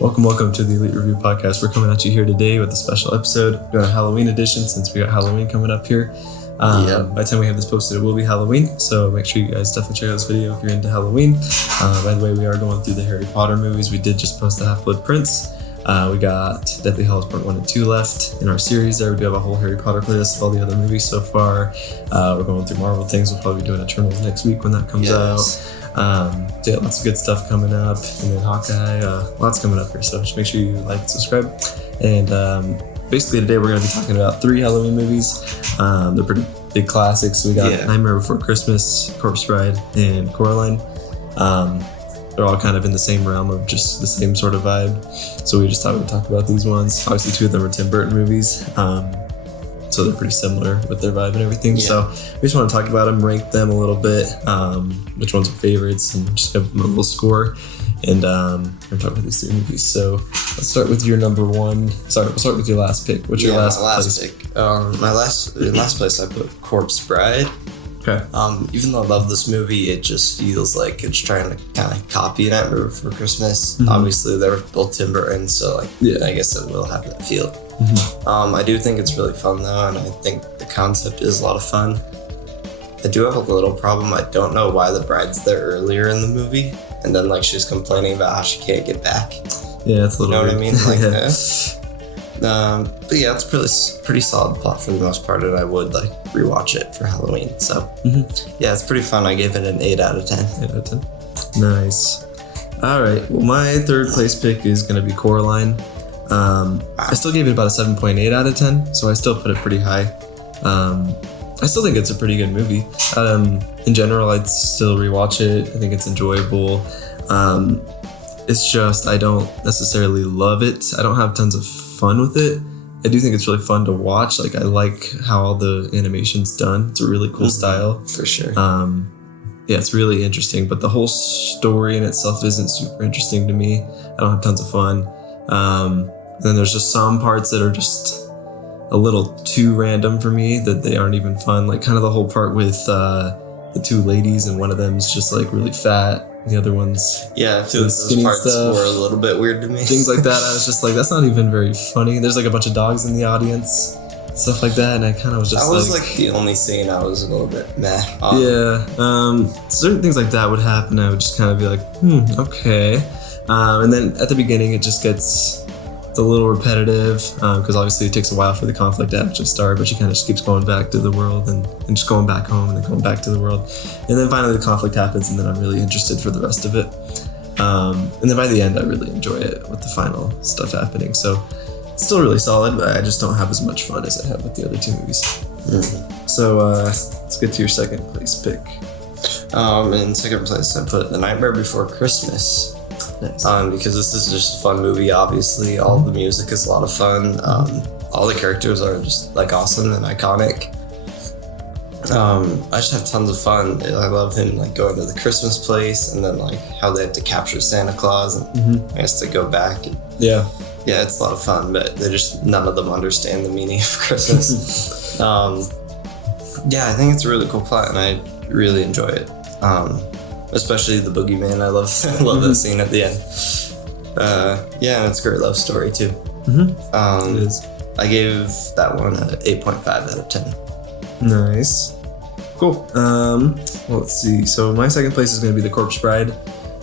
Welcome to the ELEET Review Podcast. We're coming at you here today with a special episode, doing a Halloween edition since we got Halloween coming up here. By the time we have this posted, it will be Halloween, so make sure you guys definitely check out this video if you're into Halloween. By the way, we are going through the Harry Potter movies. We did just post the Half-Blood Prince. We got Deathly Hallows Part 1 and 2 left in our series there. We do have a whole Harry Potter playlist of all the other movies so far. We're going through Marvel things. We'll probably be doing Eternals next week when that comes out. So yeah, lots of good stuff coming up. And then Hawkeye, lots coming up here. So just make sure you like and subscribe. And basically today we're going to be talking about 3 Halloween movies. They're pretty big classics. We got Nightmare Before Christmas, Corpse Bride, and Coraline. They're all kind of in the same realm of just the same sort of vibe. So we just thought we'd talk about these ones. Obviously 2 of them are Tim Burton movies. So they're pretty similar with their vibe and everything. Yeah. So we just want to talk about them, rank them a little bit, which ones are favorites, and just give them a little score. And we're going to talk about these 3 movies. So let's start with your number 1. Sorry, we'll start with your last pick. What's your last pick? My last place I put Corpse Bride. Okay. Even though I love this movie, it just feels like it's trying to kind of copy Nightmare Before Christmas. Mm-hmm. Obviously, they're both Tim Burton, so I guess it will have that feel. Mm-hmm. I do think it's really fun though, and I think the concept is a lot of fun. I do have a little problem. I don't know why the bride's there earlier in the movie, and then she's complaining about how she can't get back. Yeah, it's a little. You know what I mean? But yeah, it's pretty solid plot for the most part, and I would rewatch it for Halloween. So yeah, it's pretty fun. I gave it an 8 out of 10. 8 out of 10. Nice. All right. Well, my 3rd place pick is going to be Coraline. I still gave it about a 7.8 out of 10, so I still put it pretty high. I still think it's a pretty good movie. In general, I'd still rewatch it. I think it's enjoyable. It's just I don't necessarily love it. I don't have tons of fun with it. I do think it's really fun to watch. I like how all the animation's done. It's a really cool style. For sure. Yeah, it's really interesting, but the whole story in itself isn't super interesting to me. I don't have tons of fun. Then there's just some parts that are just a little too random for me, that they aren't even fun. Kind of the whole part with the 2 ladies, and one of them's just really fat. The other one's I feel like those parts were a little bit weird to me. Things like that. I was just that's not even very funny. There's a bunch of dogs in the audience, stuff like that, and I kind of was just that was the only scene I was a little bit meh on. Yeah. Certain things like that would happen. I would just kind of be okay. And then at the beginning, it just gets a little repetitive because obviously it takes a while for the conflict to actually start, but she kind of just keeps going back to the world and just going back home and then going back to the world, and then finally the conflict happens, and then I'm really interested for the rest of it, and then by the end I really enjoy it with the final stuff happening. So it's still really solid, but I just don't have as much fun as I have with the other 2 movies. So let's get to your 2nd place pick. In 2nd place I put The Nightmare Before Christmas. Nice. Because this is just a fun movie. Obviously, all the music is a lot of fun. All the characters are just awesome and iconic. I just have tons of fun. I love him going to the Christmas place, and then how they have to capture Santa Claus, and I guess to go back. And, yeah, it's a lot of fun, but they just none of them understand the meaning of Christmas. I think it's a really cool plot, and I really enjoy it. Especially the boogeyman. I love that scene at the end. And it's a great love story too. It is. I gave that one a 8.5 out of 10. Nice. Cool. Well, let's see. So my 2nd place is going to be The Corpse Bride.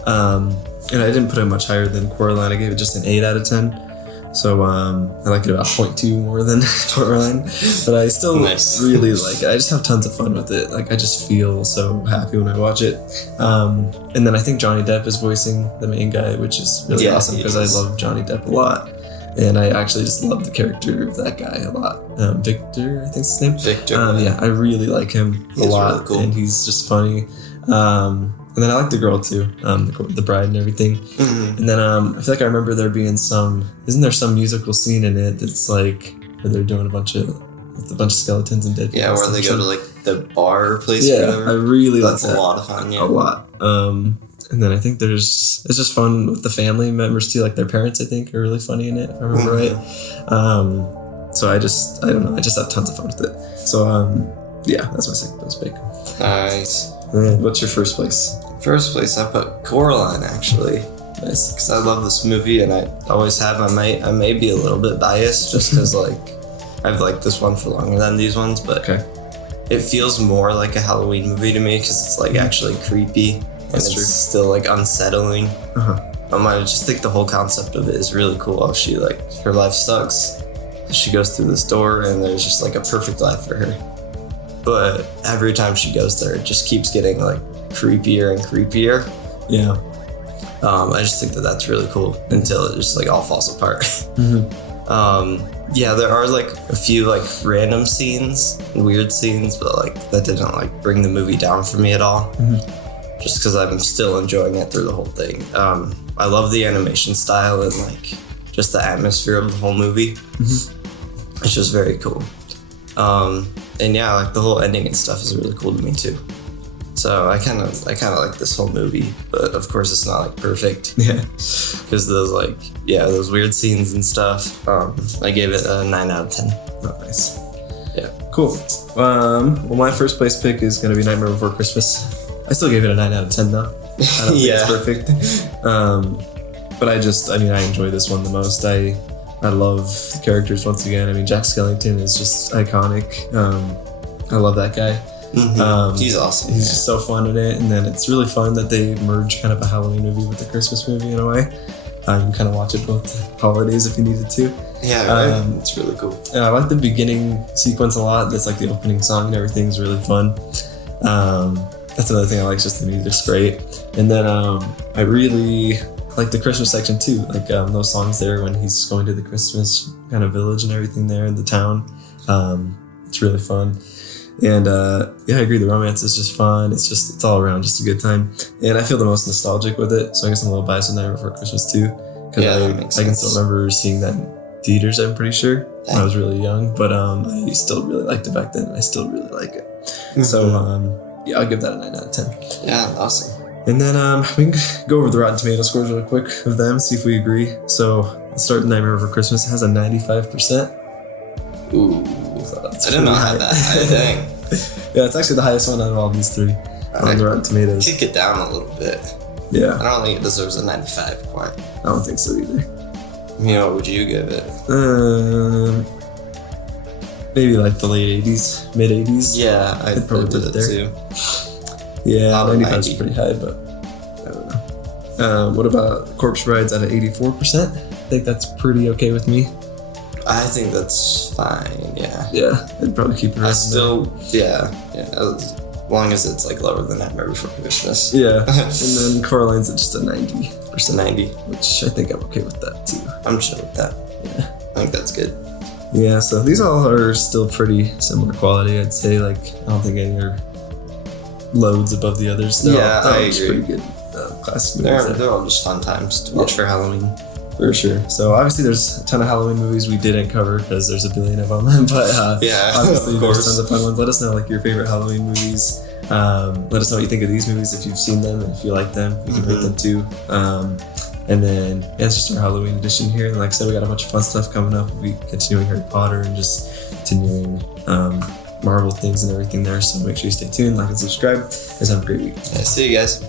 And I didn't put it much higher than Coraline. I gave it just an 8 out of 10. So I like it about 0.2 more than Coraline, but I still really like it. I just have tons of fun with it. I just feel so happy when I watch it. And then I think Johnny Depp is voicing the main guy, which is really awesome because I love Johnny Depp a lot. And I actually just love the character of that guy a lot. Victor, I think his name. Victor. I really like him a lot. Really cool. And he's just funny. And then I like the girl too, the bride and everything. And then I feel I remember there being isn't there some musical scene in it that's where they're doing a bunch of skeletons and dead people. Yeah, where they go to the bar place. Yeah, or whatever. I really like that. That's a lot of fun. Yeah, a lot. And then I think it's just fun with the family members too. Their parents, I think, are really funny in it, if I remember right. So I don't know. I just have tons of fun with it. So that's my 2nd place pick. Nice. And what's your 1st place? First place, I put Coraline, actually. Nice. Because I love this movie, and I always have. I may be a little bit biased just because like I've liked this one for longer than these ones, but it feels more like a Halloween movie to me because it's like actually creepy. That's and true. It's still like unsettling. I just think the whole concept of it is really cool. She like her life sucks. She goes through this door and there's just like a perfect life for her. But every time she goes there, it just keeps getting like creepier and creepier. Yeah. I just think that that's really cool until it just like all falls apart. Yeah, there are like a few like random scenes, weird scenes, but like that didn't like bring the movie down for me at all. Just because I'm still enjoying it through the whole thing. I love the animation style and like just the atmosphere of the whole movie. It's just very cool. And yeah, like the whole ending and stuff is really cool to me too. So I kind of like this whole movie, but of course it's not like perfect. Yeah. Because those weird scenes and stuff. I gave it a 9 out of 10. Oh, nice. Yeah. Cool. Well, my first place pick is going to be Nightmare Before Christmas. I still gave it a 9 out of 10 though. I don't think it's perfect. But I enjoy this one the most. I love the characters once again. I mean, Jack Skellington is just iconic. I love that guy. He's awesome. He's just so fun in it. And then it's really fun that they merge kind of a Halloween movie with a Christmas movie in a way. You can kind of watch it both holidays if you needed to. Yeah, it's really cool. I like the beginning sequence a lot. That's like the opening song and everything's really fun. That's another thing I like, just the music's great. And then I really like the Christmas section too, like those songs there when he's going to the Christmas kind of village and everything there in the town. It's really fun. And I agree, the romance is just fun. It's all around just a good time. And I feel the most nostalgic with it, so I guess I'm a little biased with Nightmare Before Christmas too. Because I can still remember seeing that in theaters, I'm pretty sure, when I was really young. But I still really liked it back then, and I still really like it. So I'll give that a 9 out of 10. Yeah, awesome. And then we can go over the Rotten Tomato scores real quick of them, see if we agree. So let's start with Nightmare Before Christmas. It has a 95%. Ooh, so I didn't know I had that high. Dang. Yeah, it's actually the highest one out of all these three on the Rotten Tomatoes. Kick it down a little bit. Yeah. I don't think it deserves a 95 quite. I don't think so either. What would you give it? Maybe like the late 80s, mid 80s. Yeah, I'd probably put it there too. Yeah, 95 is pretty high, but I don't know. What about Corpse Bride's at an 84%? I think that's pretty okay with me. I think that's fine, yeah. Yeah, I'd probably keep it around as long as it's like lower than Nightmare Before Christmas. Yeah, and then Coraline's at just a 90%. 90. Which I think I'm okay with that too. I'm chill with that. Yeah. I think that's good. Yeah, so these all are still pretty similar quality, I'd say. Like, I don't think any are loads above the others. They're I all just agree. pretty good classic movies. They're all just fun times to watch for Halloween. For sure. So obviously there's a ton of Halloween movies we didn't cover because there's a billion of them. But obviously of there's course. tons of fun ones. Let us know like your favorite Halloween movies. Let us know what you think of these movies if you've seen them and if you like them. You can rate them too. And then it's just our Halloween edition here. And like I said, we got a bunch of fun stuff coming up. We'll be continuing Harry Potter and just continuing Marvel things and everything there. So make sure you stay tuned, like and subscribe. Guys, have a great week. Yeah, see you guys.